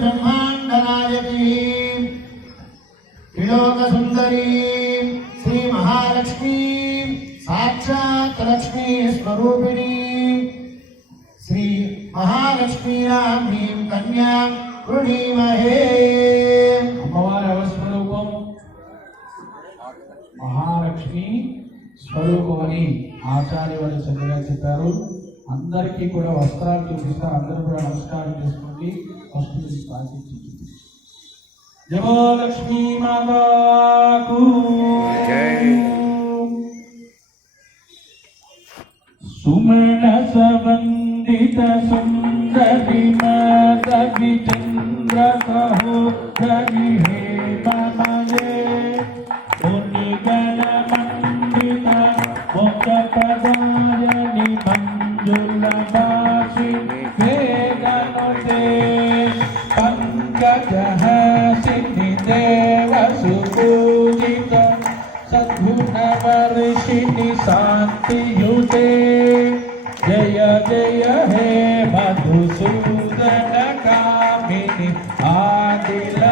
ब्रह्मांड नायकी त्रिलोक सुंदरी श्री महालक्ष्मी साक्षात् लक्ष्मी स्वरूपिणी श्री महालक्ष्मी ह्रीं कन्या वृणीमहे। అమ్మవారి స్వరూపం మహాలక్ష్మి స్వరూపం అని ఆచార్య వారు చక్కగా చెప్పారు. అందరికీ కూడా వస్త్రాలు చూపిస్తారు. అందరూ కూడా నమస్కారం చేసుకోండి. ఫస్ట్ నుంచి పాటించి జయ లక్ష్మీ మాతాకు సుమన సవందిత సుందరి మాధవి చంద్ర సహోదరి హే మమయే ముని గణ మండిత మోక్ష పదాయని మంజుల భాషిణి వేదనుతే పంకజహాసిని దేవ సుపూజిత సద్గుణ వర్షిణి శాంతియుతే జయ జయ హే మధుసూదన కామిని ఆదిల